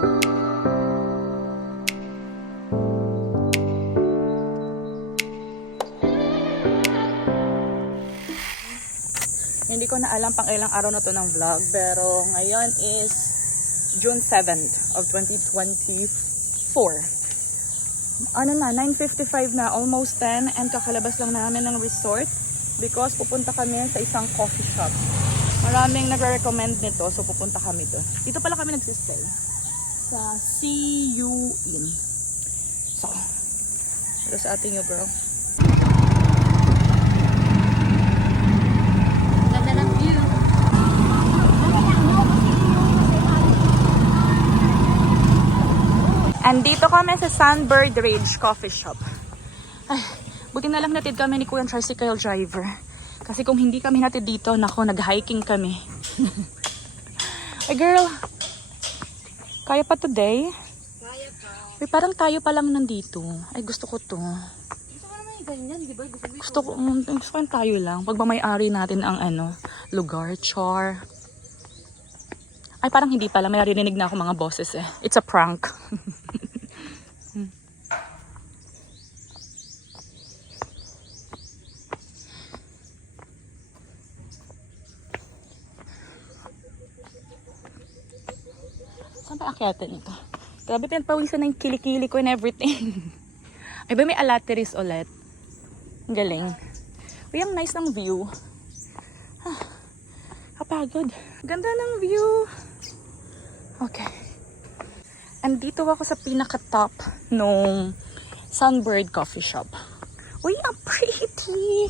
Hindi ko na alam pang ilang araw na to ng vlog, pero ngayon is June 7th of 2024. Ano na, 9:55 na, almost 10, and kakalabas lang namin ng resort because pupunta kami sa isang coffee shop. Maraming nagre-recommend nito, so pupunta kami doon. Dito pala kami nagsistay. Sa CU Inn. So, ito sa ating yung girl. Andito kami sa Sunbird Ridge Coffee Shop. Ay, buti na lang natid kami ni Kuya tricycle driver. Kasi kung hindi kami natid dito, nako, nag-hiking kami. Ay girl, kaya pa today? Kaya pa. Uy, parang tayo pa lang nandito. Ay, gusto ko to. Gusto ko naman yung ganyan, di ba? Gusto ko yung tayo lang. Pag mamay-ari natin ang lugar, char. Ay, parang hindi pala. May narinig na ako mga boses eh. It's a prank. Saan ba akyatan ito? Grabe, pinagpawisan na yung kilikili ko and everything. Ay ba, may alateris ulit. Ang galing. Uy, ang nice ng view. Kapagod. Ganda ng view. Okay. Andito ako sa pinaka-top nung Sunbird Coffee Shop. Uy, ang pretty!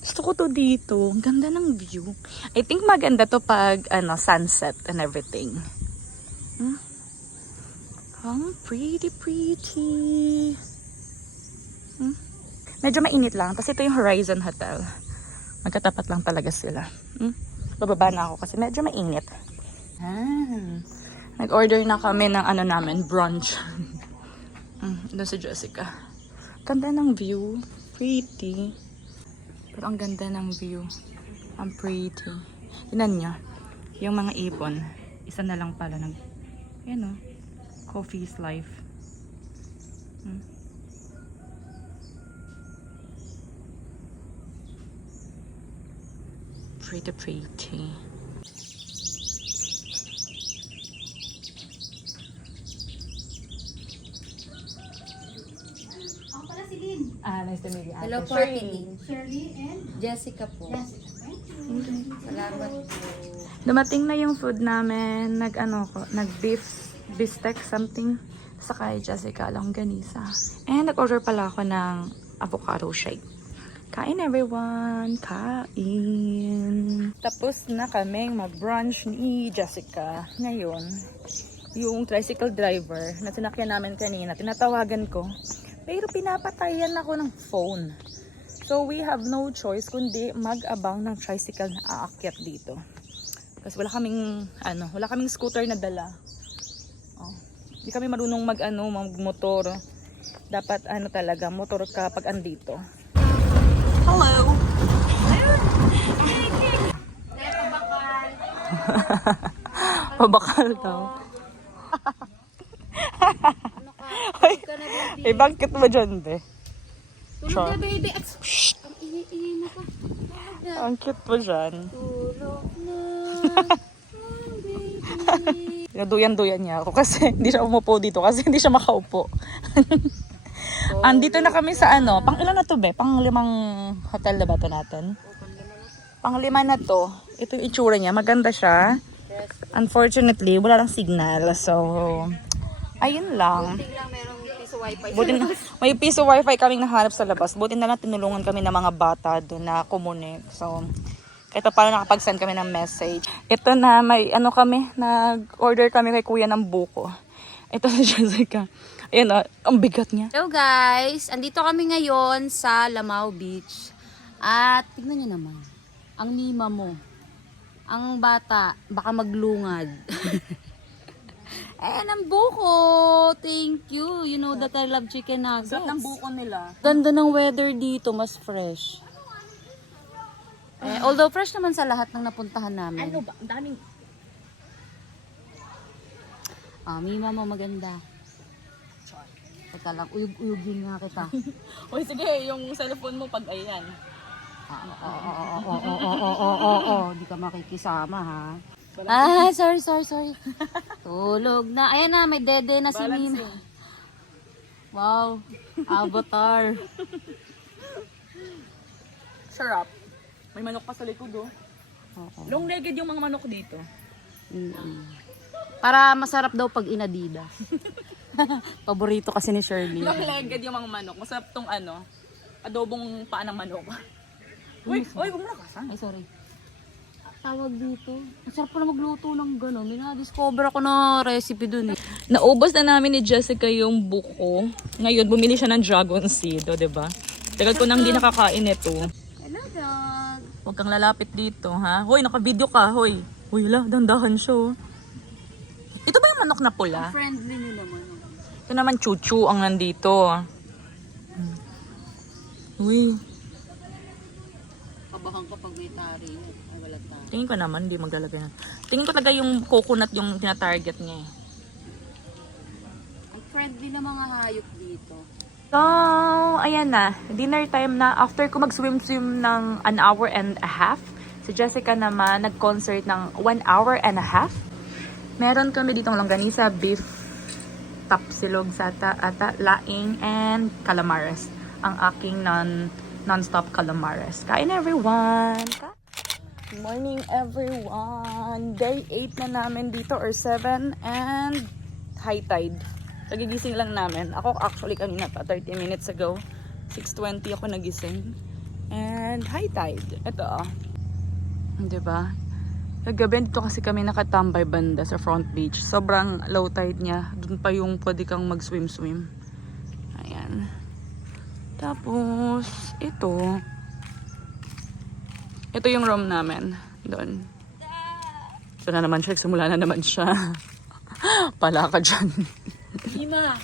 Gusto ko to dito. Ang ganda ng view. I think maganda to pag sunset and everything. Ang pretty. Medyo mainit lang. Tapos ito yung Horizon Hotel. Magkatapat lang talaga sila. Bababa na ako kasi medyo mainit. Nag-order na kami ng namin, brunch. Doon si Jessica. Ganda ng view. Pretty. Pero ang ganda ng view. Ang pretty. Tingnan nyo. Yung mga ibon. Isa na lang pala ng, coffee is life. Pretty. Ako pala si Lynn. Nice to meet you. Hello po, Shirley. Shirley and Jessica po. Jessica. Salamat po. Dumating na yung food namin. Nag-beef bistec something. Saka Jessica longganisa. And nag-order pala ako ng avocado shake. Kain everyone! Kain! Tapos na kaming mag-brunch ni Jessica. Ngayon, yung tricycle driver na sinakyan namin kanina, tinatawagan ko. Pero pinapatayan ako ng phone. So we have no choice kundi mag-abang ng tricycle na aakyat dito. Kasi wala kaming scooter na dala. Hindi kami marunong mag-motor. Dapat talaga, motor ka pag andito. Hello! Pabakal daw. Ay, bakit mo dyan, be? Tulog na, baby. Shh! Ang ingay-ingay mo pa. Ang cute mo dyan. Tulog na, baby. Duyan-duyan niya ako kasi hindi siya umupo dito kasi hindi siya makaupo. Andito na kami sa pang ilan na to, be? Pang 5 hotel na ba to natin? Pang 5 na to. Ito yung itsura niya. Maganda siya. Unfortunately, wala lang signal. So, ayun lang. Tinglang merong piso wifi. Buti na, may piso wifi kaming nahanap sa labas. Buti na lang tinulungan kami ng mga bata doon na kumunik. So, ito paano nakapag-send kami ng message. Ito na, may kami, nag-order kami kay kuya ng buko. Ito si Jessica. Ayan ang bigat niya. Hello guys! Andito kami ngayon sa Lamau Beach. At tignan nyo naman. Ang nima mo. Ang bata, baka maglungad. Ayan ang buko! Thank you! You know that I love chicken nuggets. Sarap ng buko nila. Ganda ng weather dito, mas fresh. Although fresh naman sa lahat ng napuntahan namin. Ang daming... Mima mo maganda. Teka lang, uyug-uyugin nga kita. Uy, sige, yung cellphone mo pag ayan. Di ka makikisama ha. Sorry. Tulog na. Ayan na, may dede na si Mima. Wow, avatar. Sarap. May manok pa sa likod, oh. Oo. Long-legged yung mga manok dito. Para masarap daw pag inadidas. Paborito kasi ni Shirley. Long-legged yung mga manok. Masarap tong adobong paa ng manok. Uy, huwag mo nakasan. Ay, sorry. Tawag dito. Masarap pala magluto ng gano'n. May na-discover ako na recipe dun eh. Naubos na namin ni Jessica yung buko. Ngayon, bumili siya ng dragon seed, o, diba? Tagal ko nang hindi nakakain ito. Hello, dog. Huwag kang lalapit dito, ha? Hoy, naka-video ka, hoy. Hoy, dandahan siya, oh. Ito ba yung manok na pula? Friendly nyo naman. Ito naman chuchu ang nandito. Uy, Kabahan kapag may tari. Ay, wala tari. tingin ko naman, hindi maglalagay na. Tingin ko talaga yung coconut yung tina-target niya eh. Ang friendly na mga hayop dito. So, ayan na. Dinner time na. After ko mag-swim-swim ng 1 hour and a half, si Jessica naman nag-concert ng 1 hour and a half. Meron kami ditong longganisa, beef, tapsilog, sata, ata, laing, and calamares. Ang aking non-stop calamares. Kain everyone! Good morning everyone! Day 8 na namin dito or 7 and high tide. Kagigising lang namin. Ako actually kanina pa, 30 minutes ago. 6:20 ako nagising. And high tide. Ito oh. Diba? Kagabi dito kasi kami nakatambay banda sa front beach. Sobrang low tide niya. Doon pa yung pwede kang mag-swim-swim. Ayan. Tapos, ito. Ito yung room namin. Doon. Ito na naman siya. Simula na naman siya. Pala ka dyan. Mima!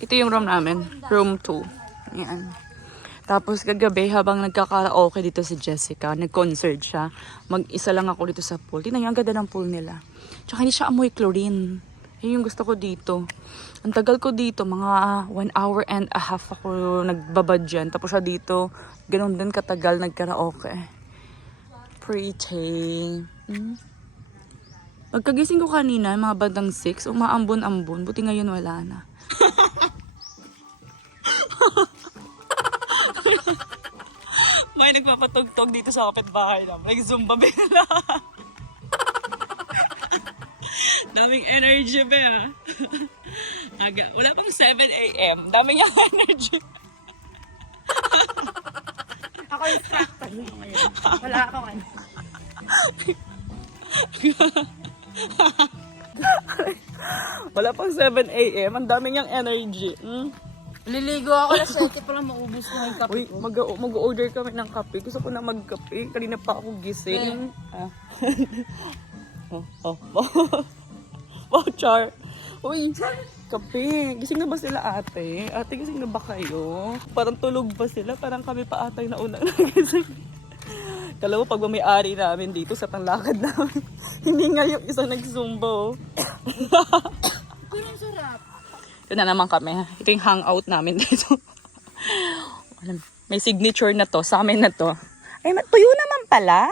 Ito yung room namin. Room 2. Ayan. Tapos kagabi habang nagkaka-okay dito si Jessica, nag-concert siya. Mag-isa lang ako dito sa pool. Tingnan niyo, ang ganda ng pool nila. Tsaka hindi siya amoy chlorine. Yun yung gusto ko dito. Ang tagal ko dito, mga 1 hour and a half ako nagbabad dyan. Tapos siya dito, ganun din katagal nagkaraoke. Pretty. Pagkagising ko kanina, mga bandang 6, umaambon-ambon. Buti ngayon wala na. May nagpapatugtog dito sa kapitbahay namin. Nag-zumba bigla. Daming energy ba ha? Aga, wala pang 7 a.m. Daming yung energy. Ako yung instructor ngayon. Wala akong ano. Wala pang 7 a.m. Ang daming yung energy. Liligo ako na 7 para maubos na yung kape Uy, ko. mag-order kami ng kape. Gusto ko na magkape. Kanina pa ako gising. Wow, Char. Uy, kape. Gising na ba sila ate? Ate, gising na ba kayo? Parang tulog pa sila. Parang kami pa atay na unang nagising. Kala mo pag may-ari namin dito sa panglakad namin. Hindi nga yung isa nag-zumba oh. Pero ang sarap. Ito na naman kami. Ito yung hangout namin dito. May signature na to. Sa amin na to. Ay, tuyo naman pala.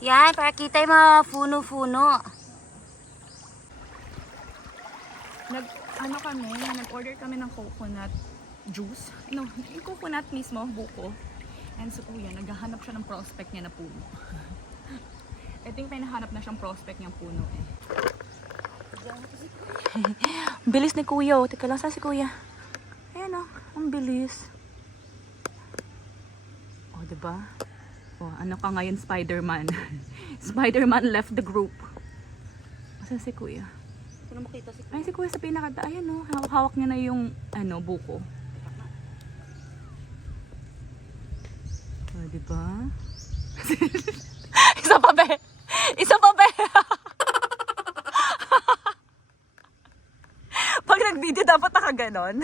Yan, para kita yung mga funo-funo. Nag-order kami ng coconut juice. No, yung coconut mismo, buko. And so, kuya, naghahanap siya ng prospect niya na puno. I think may nahanap na siyang prospect niyang puno eh. Bilis ni kuya oh. Teka lang, saan si kuya? Ayan oh, ang bilis. Oh, diba? Oh, ano ka ngayon, Spider-Man? Spider-Man left the group. Saan si kuya? Kung makita si Ay, si kuya sa pinakata. Ayan oh, hawak niya na yung buko. Oh, diba? Isa pa, be. Isa pa, be. Pag nag-video, dapat nakaganon.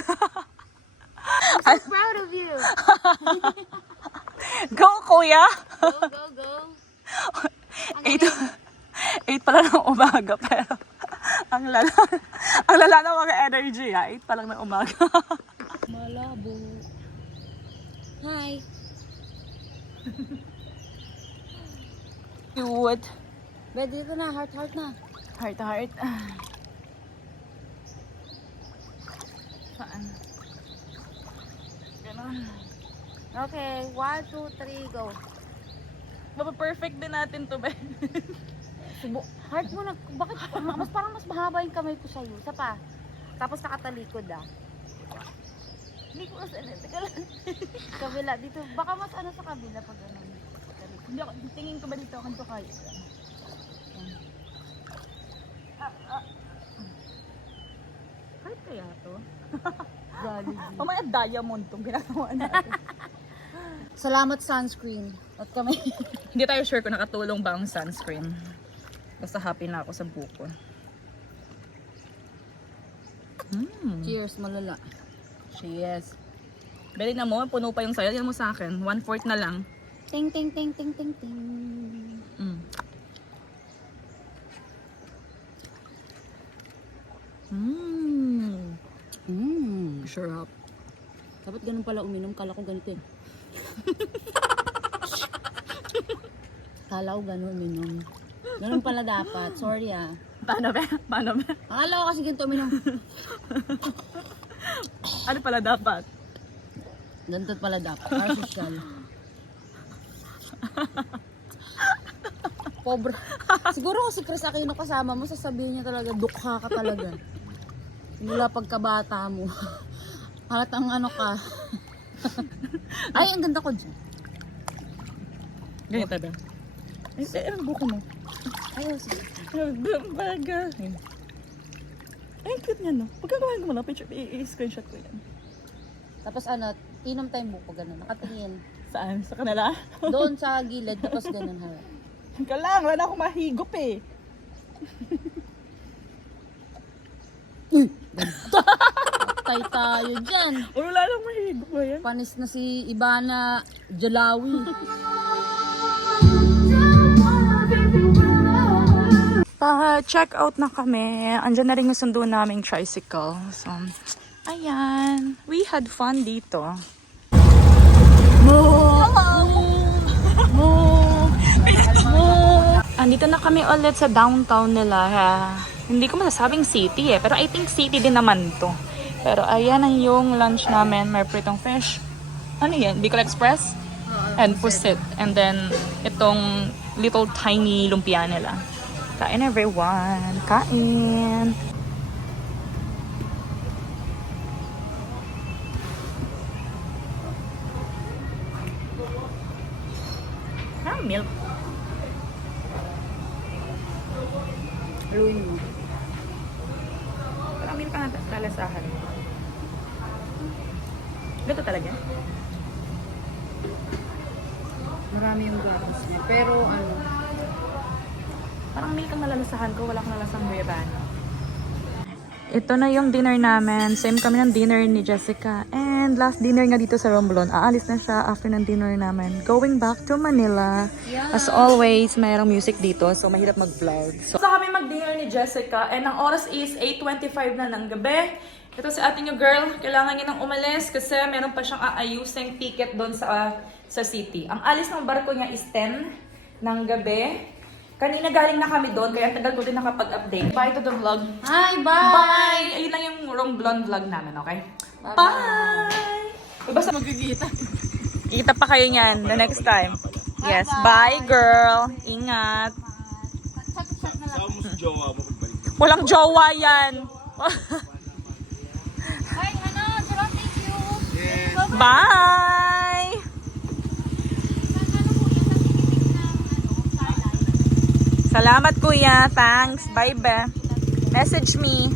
I'm so proud of you. Go, kuya. Go. 8 pala ng umaga, pero ang lala ng mga energy, 8 pa lang ng umaga. Malabo. Hi. Cute. Be, dito na. Heart na. Heart. Saan? Ganon. Okay, 1, 2, 3, go. Perfect din natin to, be. Heart mo na. Bakit? Parang mas mahaba yung kamay ko sa'yo. Isa pa. Tapos nakatalikod ah. Hindi ko kasi, teka lang. Kabila dito. Baka mas ano sa kabila pag ano. Hindi ako, tingin ko ba dito, kanto kayo. Heart kaya to? Jollibee. Mamaya diamond tong ginagawa natin. Salamat sunscreen. At kami. Hindi tayo sure kung nakatulong ba ang sunscreen. Basta happy na ako sa buko. Cheers, malala. Cheers. Bili na mo, puno pa yung sayo. Yan mo sa akin. 1/4 na lang. Ting, ting, ting, ting, ting, ting. Mm. Sarap. Dapat ganun pala uminom. Kala ko ganito eh. Kala ko ganun uminom. Ganun pala dapat. Sorry ah. Paano ba? Akala ko kasi ganito uminom. Ano pala dapat? Ganito pala dapat. Para social. Pobre. Siguro kung si Chris Aquino kasama mo, sasabihin niya talaga, dukha ka talaga. Mula pagkabata mo. Halatang ano ka. Ay, ang ganda ko dyan. Ganito ba? Ay, ang buko mo. Ay, sige. Baga. Ay, ang cute niya, no? Pagkakawain ko mo na, picture, i-screenshot ko yan. Tapos ano, inom tayong buko, gano'n. Nakatingin. Saan? Sa kanila? Doon sa gilid, tapos gano'n harap. Ka lang, wala na akong mahigop eh. Patay tayo dyan. Wala lang mahigop ba yan? Panis na si Ibana Jalawi. Pa-check out na kami. Andyan na rin yung sundo naming tricycle. So, ayan. We had fun dito. Andito na kami ulit sa downtown nila. Hindi ko masasabing city eh. Pero I think city din naman to. Pero ayan ang yung lunch namin. May pritong fish. Ano yan? Bicol Express? And pusit. And then itong little tiny lumpia nila. Kain everyone. Kain. Milk. Haluin mo. Parang milk ka na talasahan. Gato talaga? Marami yung gatas niya. Pero ano, Parang milk ang nalalasahan ko. Wala akong nalasang guayabano. Ito na yung dinner namin. Same kami ng dinner ni Jessica. And last dinner nga dito sa Romblon. Aalis na siya after ng dinner namin. Going back to Manila. Yeah. As always, mayroong music dito. So, mahirap mag-vlog. So kami mag-dinner ni Jessica. And ang oras is 8:25 na ng gabi. Ito si ating yung girl. Kailangan niya nang umalis kasi meron pa siyang aayusing ticket doon sa city. Ang alis ng barko niya is 10 ng gabi. Kanina galing na kami doon, kaya tagal ko din nakapag-update. Bye to the vlog. hi, bye! Bye! Ayun lang yung Romblon vlog namin, okay? Bye! Basta magkikita. Kita pa kayo niyan the next time. Yes, bye girl. Ingat. Walang jowa yan. Ay, ano, Jerome, thank you! Bye! Salamat kuya. Thanks. Bye be. Message me.